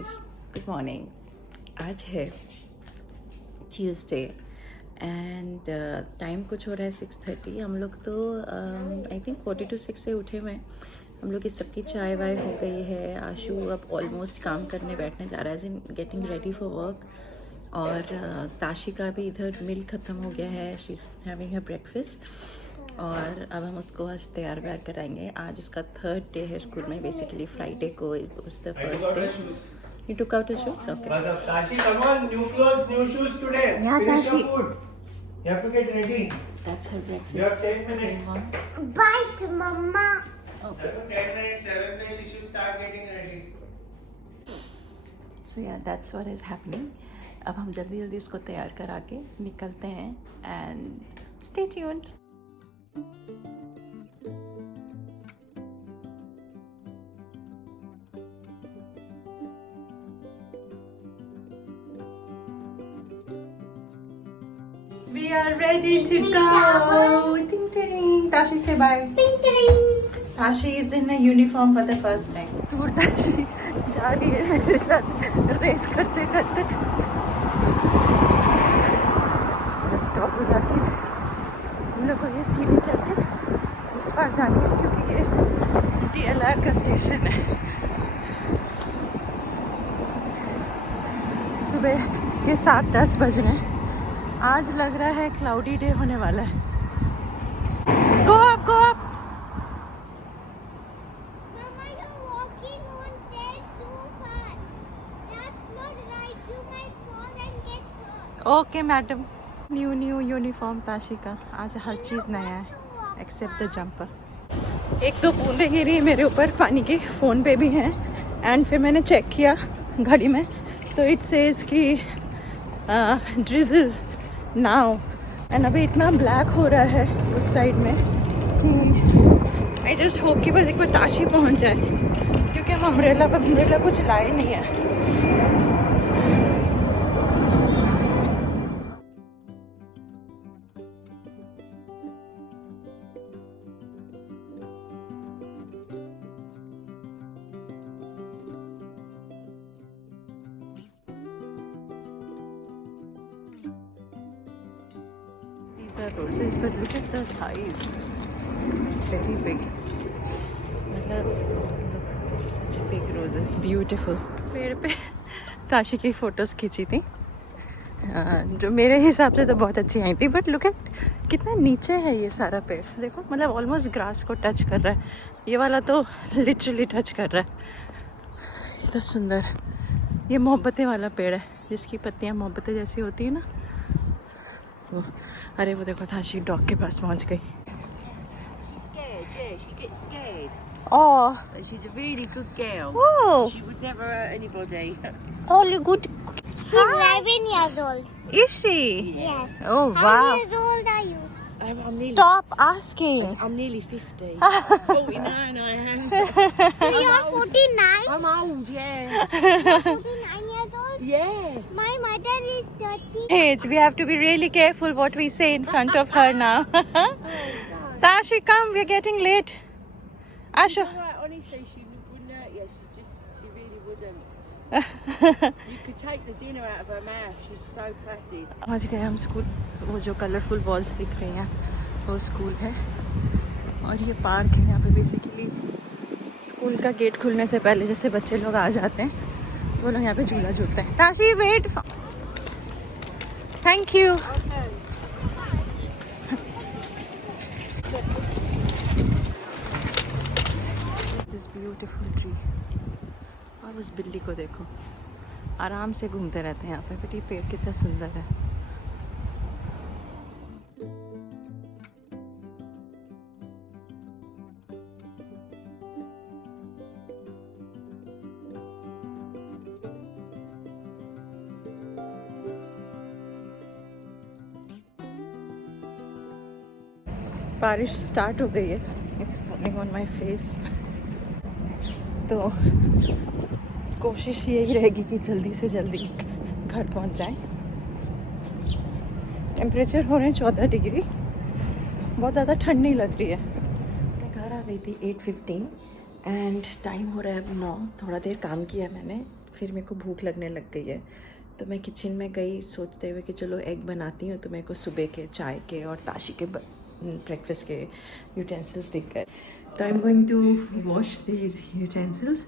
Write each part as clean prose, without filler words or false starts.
Guys, good morning. आज है Tuesday and time कुछ हो रहा है 6:30। हम लोग तो आई थिंक 42 से उठे हुए हैं। हम लोग की सबकी चाय वाय हो गई है। आशु अब ऑलमोस्ट काम करने बैठने जा रहा है, in getting ready for work. और ताशी का भी इधर मिल ख़त्म हो गया है, she is having her breakfast. और अब हम उसको आज तैयार व्यार कराएंगे। आज उसका 3rd डे है स्कूल में। बेसिकली फ्राइडे को was the first day. You took out his shoes? Okay. Tashi, come on, new clothes, new shoes today. Yeah, Finish Tashi. your food. You have to get ready. That's her breakfast. You have 10 minutes. Bite, Mama. Okay. 10 minutes, 7 minutes, she should start getting ready. So yeah, that's what is happening. अब हम जल्दी जल्दी इसको तैयार करा के निकलते हैं and stay tuned. We are ready to go. Ting ting. Tashi, say bye. Ting ting. Tashi is in a uniform for the first time. दूर ताशी जा रही है मेरे साथ रेस करते करते। स्टॉप हो जाती है। हम लोग को ये सीढ़ी चढ़ के उस पार जानी है क्योंकि ये DLR का स्टेशन है। सुबह के 7:10 बज रहे हैं। आज लग रहा है क्लाउडी डे होने वाला है। Go up go up. Mama, you're walking on stairs too fast. That's not right. You might fall and get hurt. Okay madam. New uniform Tashi का। आज हर चीज़ नया है एक्सेप्ट द जंपर। एक दो बूंदें गिरी मेरे ऊपर पानी की, फ़ोन पे भी हैं। एंड फिर मैंने चेक किया घड़ी में तो इट सेज कि ड्रिजल नाउ। एंड अभी इतना ब्लैक हो रहा है उस साइड में कि आई जस्ट होप कि बस एक बार ताशी पहुंच जाए क्योंकि हम अम्ब्रेला कुछ लाए नहीं है। These are roses, but look at the size, very big. मतलब look, such big roses, beautiful. इस पेड़ पे ताशी की फोटोज खींची थी जो मेरे हिसाब से तो बहुत अच्छी आई थी। बट लुक एट कितना नीचे है ये सारा पेड़, देखो मतलब ऑलमोस्ट ग्रास को टच कर रहा है। ये वाला तो लिटरली टच कर रहा है। इतना सुंदर। ये मोहब्बतें वाला पेड़ है जिसकी पत्तियाँ मोहब्बतें जैसी होती है ना। अरे वो देखो ताशी डॉग के पास पहुंच गई। She's scared, yeah, she gets scared. Oh, But she's a really good girl. oh, She would never hurt anybody. only good. She's 11 years old. Is she? Yes. Oh How wow. years old are you? Stop asking. I'm nearly 50. 49 I am. So you are 49? I'm old, yeah. 49 years old? Yeah. My mother is 30. Age, we have to be really careful what we say in front of her now. Tashi, come, we're getting late. Ashu. Alright, honestly, she wouldn't hurt you. She really wouldn't. You could take the dinner out of her mouth. She's so placid. आज गए हम school. वो जो colourful balls दिख रही हैं वो school है और ये पार्क है। यहाँ पे बेसिकली स्कूल का गेट खुलने से पहले जैसे बच्चे लोग आ जाते हैं तो वो लोग यहाँ पे झूला झूलते हैं। Tashi wait, thank you. This beautiful tree. और उस बिल्ली को देखो, आराम से घूमते रहते हैं यहाँ पे। बट ये पेड़ कितना सुंदर है। बारिश स्टार्ट हो गई है। It's falling on my face. तो कोशिश यही रहेगी कि जल्दी से जल्दी घर पहुंच जाएं। टेम्परेचर हो रहे हैं 14 डिग्री। बहुत ज़्यादा ठंड नहीं लग रही है। मैं घर आ गई थी 8:15 एंड टाइम हो रहा है अब 9। थोड़ा देर काम किया मैंने, फिर मेरे को भूख लगने लग गई है, तो मैं किचन में गई सोचते हुए कि चलो एग बनाती हूँ। तो मेरे को सुबह के चाय के और ताशी के ब्रेकफास्ट के यूटेंसिल्स दिख गए। तो I am going to wash these utensils,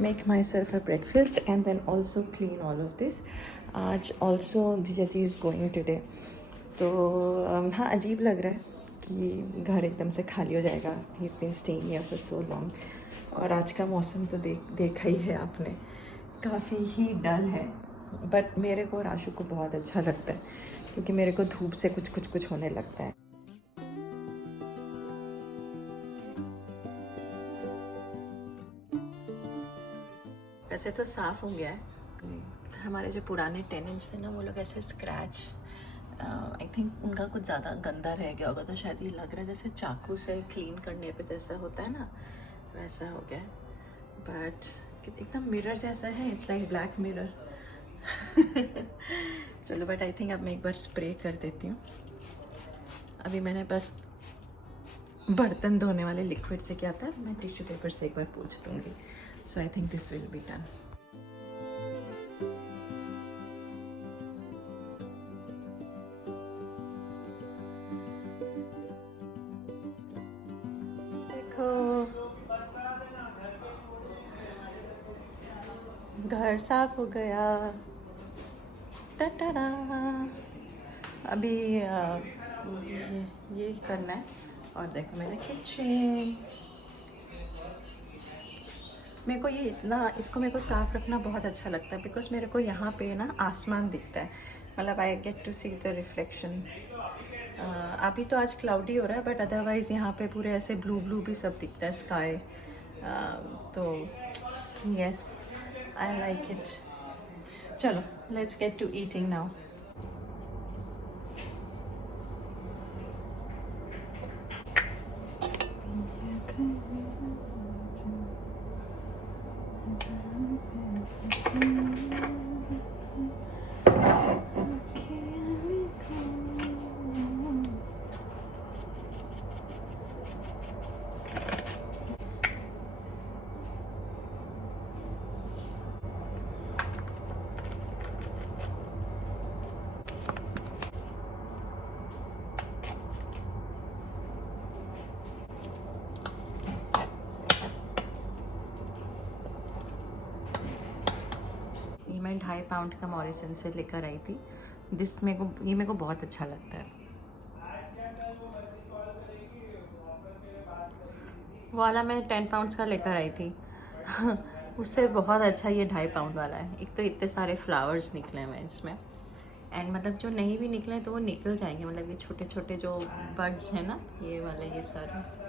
make myself a breakfast and then also clean all of this. आज ऑल्सो जीजाजी इज़ गोइंग टुडे। तो हाँ, अजीब लग रहा है कि घर एकदम से खाली हो जाएगा। He is been staying here for so long. और आज का मौसम तो देखा ही है आपने, काफ़ी ही डल है। बट मेरे को और आशु को बहुत अच्छा लगता है, क्योंकि मेरे को धूप से कुछ होने लगता है। वैसे तो साफ़ हो गया है। हमारे जो पुराने टेनेंट्स थे ना, वो लोग ऐसे स्क्रैच, आई थिंक उनका कुछ ज़्यादा गंदा रह गया होगा, तो शायद ये लग रहा है जैसे चाकू से क्लीन करने पे जैसा होता है ना, वैसा हो गया। बट एकदम मिरर जैसा है, इट्स लाइक ब्लैक मिरर। चलो, बट आई थिंक अब मैं एक बार स्प्रे कर देती हूँ। अभी मैंने बस बर्तन धोने वाले लिक्विड से क्या था, मैं टिश्यू पेपर से एक बार पोंछ दूँगी। So I think this will be done. घर साफ हो गया। टाटा। अभी ये करना है। और देखो मेरा किचन, मेरे को ये इसको मेरे को साफ रखना बहुत अच्छा लगता है, बिकॉज मेरे को यहाँ पे ना आसमान दिखता है, मतलब I get to see the reflection. अभी तो आज क्लाउडी हो रहा है, बट अदरवाइज़ यहाँ पे पूरे ऐसे ब्लू भी सब दिखता है, स्काई। तो यस, आई लाइक इट। चलो, let's get to eating now. मैं 2.5 पाउंड का मॉरिसन से लेकर आई थी। ये मेरे को बहुत अच्छा लगता है। वो वाला मैं 10 पाउंड्स का लेकर आई थी। उससे बहुत अच्छा ये 2.5 पाउंड वाला है। एक तो इतने सारे फ्लावर्स निकले हुए हैं इसमें, एंड मतलब जो नहीं भी निकले तो वो निकल जाएंगे, मतलब ये छोटे छोटे जो बर्ड्स हैं ना, ये वाले, ये सारे।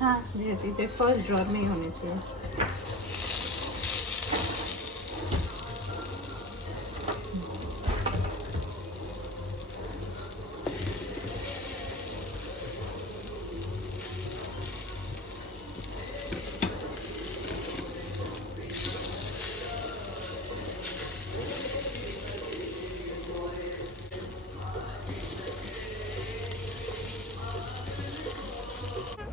हाँ जी जी, ये फर्स्ट ड्रॉर में ही होने चाहिए।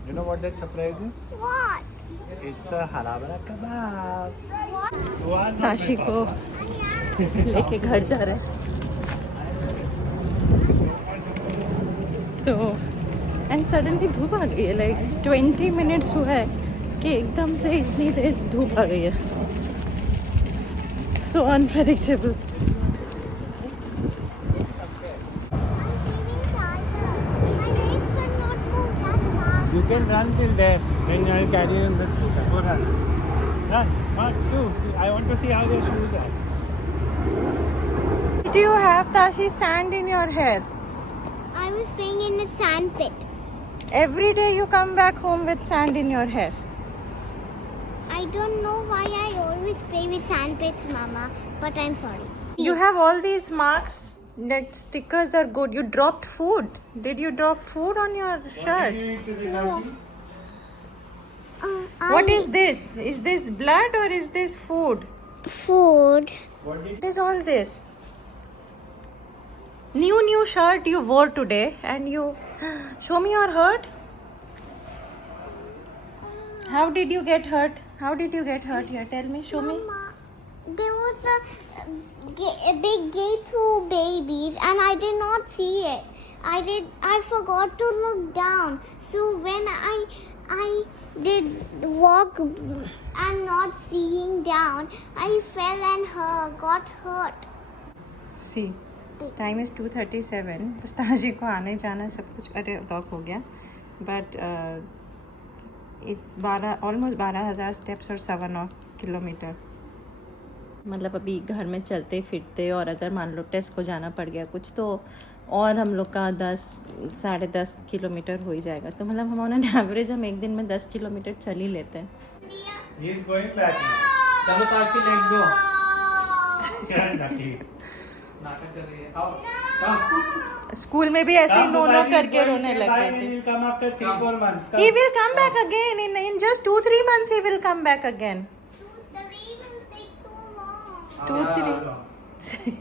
You know what that surprise is? What? It's a halabara kebab. What? Tashi को लेके घर जा रहे हैं। तो एंड सडनली धूप आ गई है, लाइक 20 मिनट्स हुआ है कि एकदम से इतनी तेज धूप आ गई है। सो unpredictable. You can run till there, then I'll carry you in the scooter. Go run. Run. 1, 2. I want to see how your shoes are. Do you have, Tashi, sand in your hair? I was playing in a sand pit. Every day you come back home with sand in your hair. I don't know why I always play with sandpits, Mama, but I'm sorry. You have all these marks. That stickers are good. You dropped food. Did you drop food on your shirt? No. What is this? Is this blood or is this food? Food. What did What is all this? New shirt you wore today and you show me your hurt. How did you get hurt? How did you get hurt here? Tell me, show me. Mama, there was a big gate to babies, and I did not see it. I forgot to look down. So when I did walk and not seeing down, I fell and got hurt. See, time is 2:37. पिस्ताजी को आने जाना सब कुछ अरे lock हो गया. But almost 12,000 steps और 7.5 kilometre. मतलब अभी घर में चलते फिरते और अगर मान लो टेस्ट को जाना पड़ गया कुछ तो और हम लोग का 10-10.5 किलोमीटर हो ही जाएगा. तो मतलब हम ऑन एवरेज हम एक दिन में 10 किलोमीटर चल ही लेते हैं. He is going back. चलो ताशी लेट्स गो. क्या नकली. नाटक कर रही है. आओ कम. स्कूल में भी ऐसे ही नो करके रोने लगते थे. He will come after 3-4 months. He will come back again in just 2-3 months. He will come back again. The day will take so long. 2-3.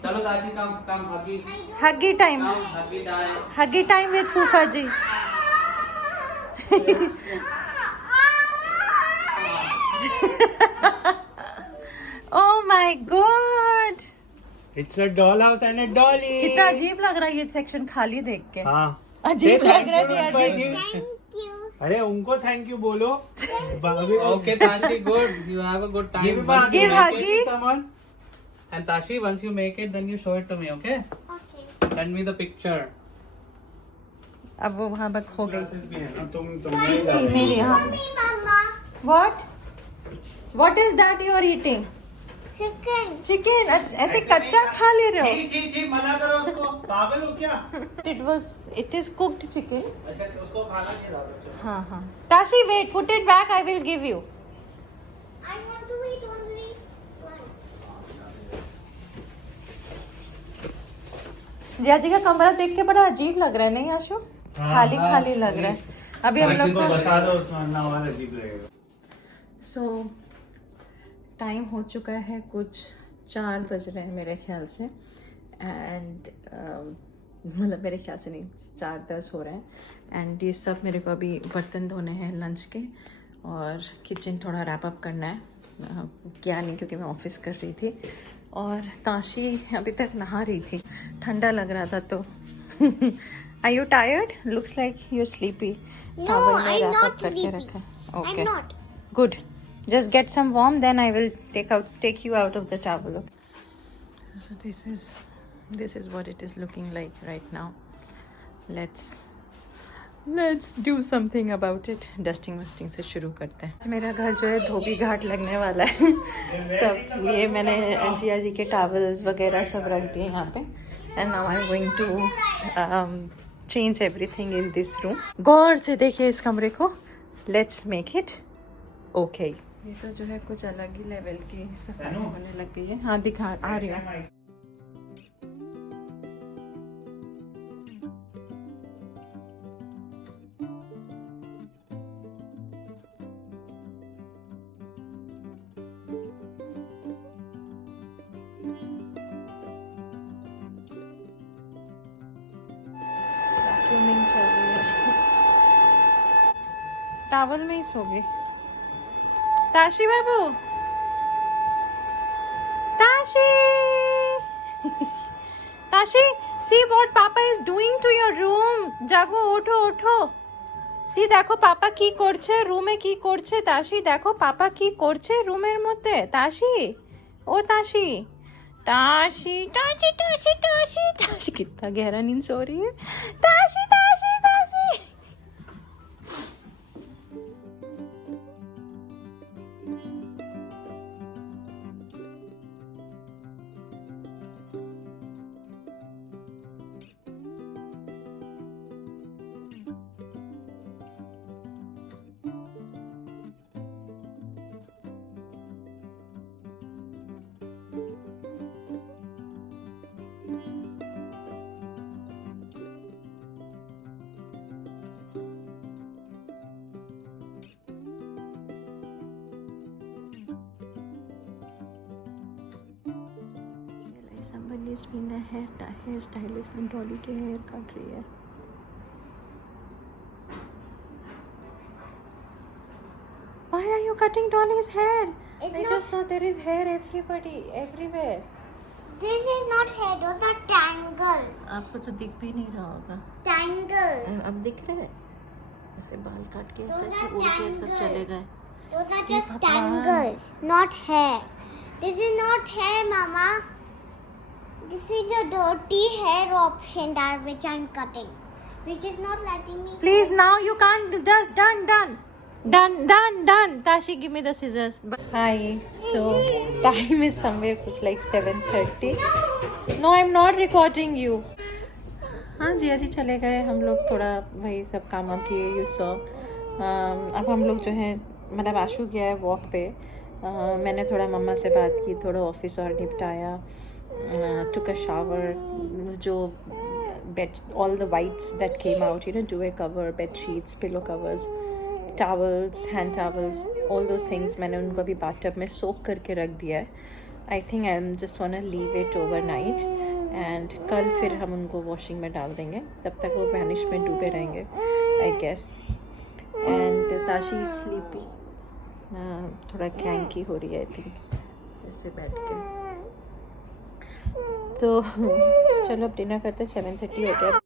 चलो ताशी कम हगी. Huggy time. कम हगी time. Huggy time with Fufa ji. Oh my God. It's a dollhouse and a dolly. कितना अजीब लग रहा है ये section खाली देख के. हाँ. अजीब Say लग रहा है thank जी you, Anpa अजीब. ji. Thank you. अरे उनको थैंक यू बोलो. Okay Tashi, good. You have a good time. Give Once you Give make huggy. it- Come on. And Tashi, once you make it, then you show it to me, okay? Okay. Send me the picture. अब वो वहाँ पर खो गई. Glasses भी हैं. तुम नहीं जा रहे. मेरी हाँ. Me, Mama. What? What is that you are eating? Chicken. Chicken. ऐसे कच्चा खा ले रहे हो? छी मना करो उसको. पागल हो क्या? It is cooked chicken. अच्छा उसको खाना खिला दो. हाँ. Tashi, wait. Put it back. I will give you. I want to eat only one. Jiyaji का कमरा देख के बड़ा अजीब लग रहा है नहीं आशु? खाली खाली लग रहा है. अभी हम लोग का बता दो उसमें ना और अजीब लगेगा. सो टाइम हो चुका है कुछ 4 बज रहे हैं मेरे ख्याल से. एंड मतलब मेरे ख्याल से नहीं 4:10 हो रहे हैं. एंड ये सब मेरे को अभी बर्तन धोने हैं लंच के और किचन थोड़ा रैप अप करना है. क्या नहीं क्योंकि मैं ऑफिस कर रही थी. और ताशी अभी तक नहा रही थी. ठंडा लग रहा था तो are you tired? Looks like you are sleepy. No, I'm not करके sleepy. रखा है. I'm okay not. Good. Just get some warm, then I will take you out of the towel. Okay? So this is what it is looking like right now. Let's do something about it. Dusting से शुरू करते हैं. मेरा घर जो है धोबी घाट लगने वाला है. सब ये मैंने जिया जी के टॉवल्स वगैरह सब रख दिए यहाँ पे. And now I'm going to change everything in this room. गौर से देखिए इस कमरे को. Let's make it okay. ये तो जो है कुछ अलग ही लेवल की सफाई होने लग गई है. हाँ दिखा आ रही हूँ. वैक्यूमिंग चल रही है. टॉवल में ही सो गई. ताशी बाबू. Tashi! Tashi, see what Papa is doing to your room. জাগো ওঠো ওঠো. See দেখো পাপা কি করছে রুমে কি করছে. তাশি দেখো পাপা কি করছে রুমের মধ্যে. তাশি ও ताशी ताशी ताशी ताशी ताशी ताशी कितना गहरा नींद सो रही है. Tashi Tashi Tashi. somebody is being a hair stylist and Dolly के hair काट रही है. Why are you cutting Dolly's hair? It's I not- just saw there is hair everywhere. This is not hair, those are tangles. आपको तो दिख भी नहीं रहा होगा. Tangles. अब दिख रहा है. ऐसे बाल काट के Those ऐसे are उड़ के सब tangles. चले गए. Those are just Bhagwan. tangles, not hair. This is not hair, Mama. This is a dirty hair option that which I'm cutting, which is not letting me. Please, now you can't. Just done. Tashi, give me the scissors. Hi. So time is somewhere कुछ like 7:30. No, I'm not recording you. हाँ जिया जी चले गए. हम लोग थोड़ा वही सब काम वाम किए. You saw. अब हम लोग जो है मतलब आशु गया है वॉक पे. मैंने थोड़ा मम्मा से बात की, थोड़ा ऑफिस और निपटाया. Took a shower. जो bed, all the whites that came out, you know, duvet cover, bed sheets, pillow covers, towels, hand towels, all those things मैंने उनको अभी bathtub में soak करके रख दिया है. I think I'm just wanna leave it overnight and कल फिर हम उनको washing में डाल देंगे. तब तक वो vanish में डूबे रहेंगे I guess. And Tashi is sleepy. थोड़ा cranky हो रही है I think ऐसे बैठ के. तो चलो अब डिनर करते. 7:30 हो गया.